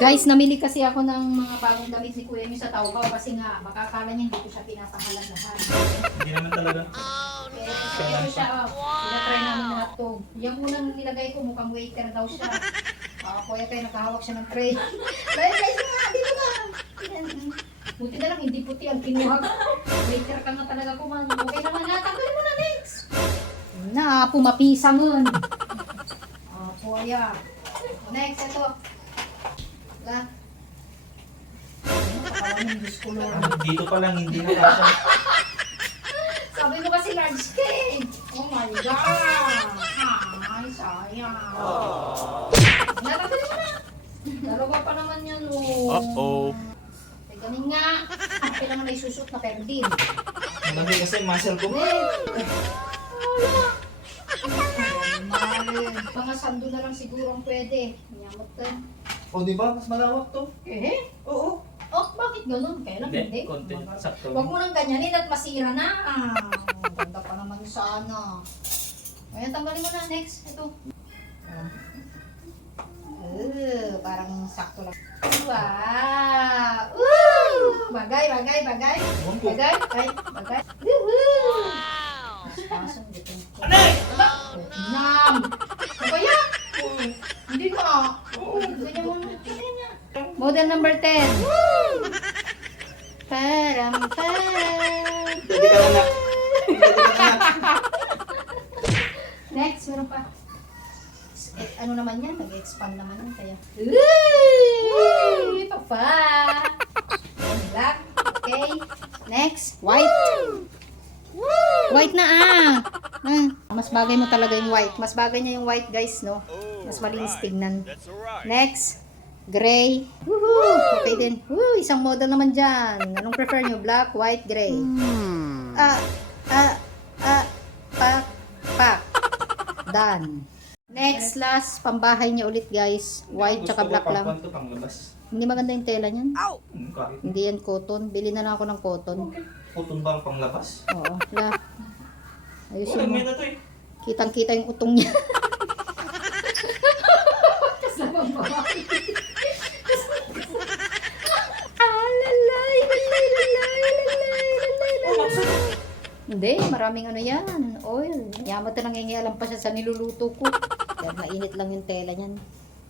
Guys, namili kasi ako ng mga bagong damit ni Kuya niyo sa Taobao kasi nga, makakala niya hindi ko siya pinapahalagahan. Hindi naman talaga. Pero siya, pinatry namin lahat to. Yung unang nilagay ko, mukhang waiter daw siya. Kuya kayo, nakahawak siya ng tray. Dahil guys, dito ka. Buti na lang, hindi puti ang kinuha ko. Waiter ka nga talaga kuman. Okay naman na, tanggalin mo na next. Pumapisa mo. Kuya. Next, ito. La. Nakakawanin, Diyos ko, Lord. Dito pa lang, hindi na kasha. Sabi mo kasi large cake. Oh my God. Ay, sayang. Natanggalin mo na. Dalawa pa naman yan, oh. Uh-oh. Ganun nga. Ako naman ay susot na perdin. Malaki kasi muscle ko. Pangasando na lang siguro ang pwede. Nyamot ka. O, di ba? Mas malawak to. Oo. Oh, bakit ganun? Kaya lang hindi. Konti. Sakto. Huwag mo nang ganyanin at masira na. Ganda pa naman sana. Ayan, tanggalin mo na. Next, ito. Parang sakto lang. Wow! Woo! Bagay. Bagay. Ay. Woohoo! Pasok dito. Anay! Nam! Ano kaya? Hindi ka. Ganyan mo na. Model number 10. Parang. Pwede ka na. Next, meron pa. Ano naman yan? Nag-expand naman yan kaya. Ito pa. Black. Okay. Next, white. White na Mas bagay mo talaga yung white. Mas bagay niya yung white, guys, no? Mas malinis tignan. Next, gray. Woohoo! Okay din. Isang model naman dyan. Anong prefer nyo? Black, white, gray. Pak. Done. Next, last, pambahay niya ulit, guys. White tsaka black lang. Gusto ko panglabas. Hindi maganda yung tela niyan. Kahit. Hindi yan cotton. Bili na lang ako ng cotton. Putong ba ang panglabas? Oo. Ayusin Wala, mo. may na to eh. Kitang-kita yung utong niya. Kasama ba? Lalay. Hindi, maraming ano yan. Oil. Yaman ito nangingialam pa siya sa niluluto ko. Yan, mainit lang yung tela niyan.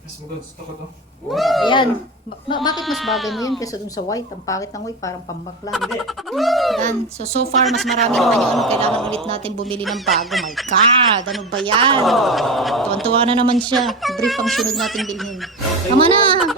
Mas gusto ko to. Ayan. Bakit mas bagay mo yun kaysa dun sa white? Ang pangit ng white, parang pambakla. Hindi. Yan. So far, mas marami naman yung kailangan ulit natin bumili ng bago. My God! Ano ba yan? Tuwan-tuwa na naman siya. Brief ang sunod natin bilhin. Tama na!